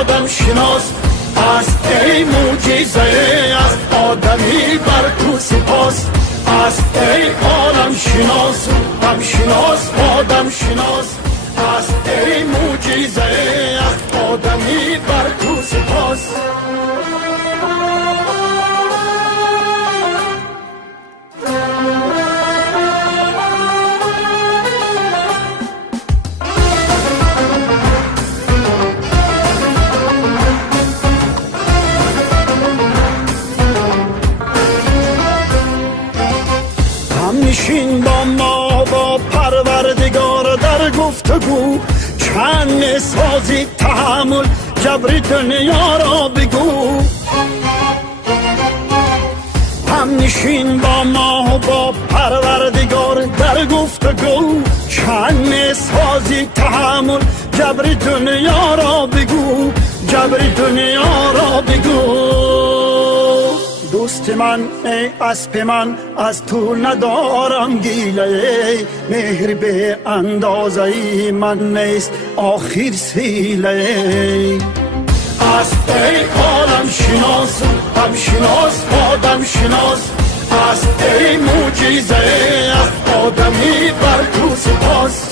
آدم شناس است، ای معجزه است آدمی بر تو سپاس است، ای عالم شناس هم شناس آدم شناس است، ای معجزه است آدمی بر تو سپاس. همنشین با ما با پروردگار در گفتگو، چند سازی تحمل جبر دنیا را بگو. همنشین با ما با پروردگار در گفتگو، چند سازی تحمل جبر دنیا را بگو، جبر دنیا را بگو. دوست من ای اسب من از تو ندارم گیله، مهر به اندازه من نیست آخر سیله است، ای عالم شناس هم شناس آدم شناس است، ای معجزه است آدمی بر تو سپاس.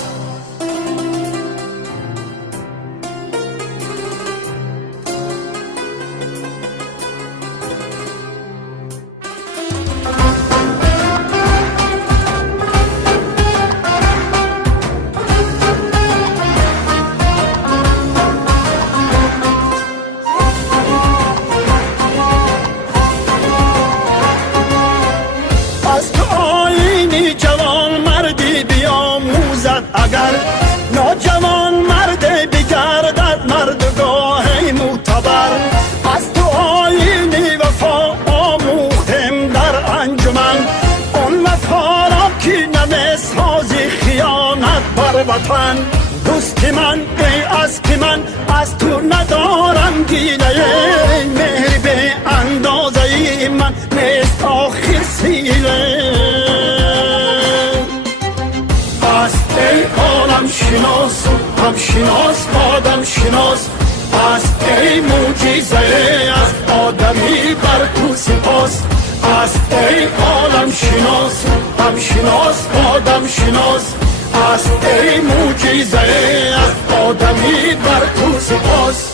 اگر ناجوان مرد بگردد مردگاه معتبر، از تو آیین وفا آموختم در انجمن، اون وفا را که نمیسازی خیانت بر وطن. دوست من ای اسب من از تو ندارم گیله، مهر به اندازه من نیست آخر سیله است، ای عالم شناس هم شناس آدم شناس است، ای معجزه است آدمی بر تو سپاس است، ای عالم شناس هم شناس آدم شناس است، ای معجزه است آدمی بر تو سپاس.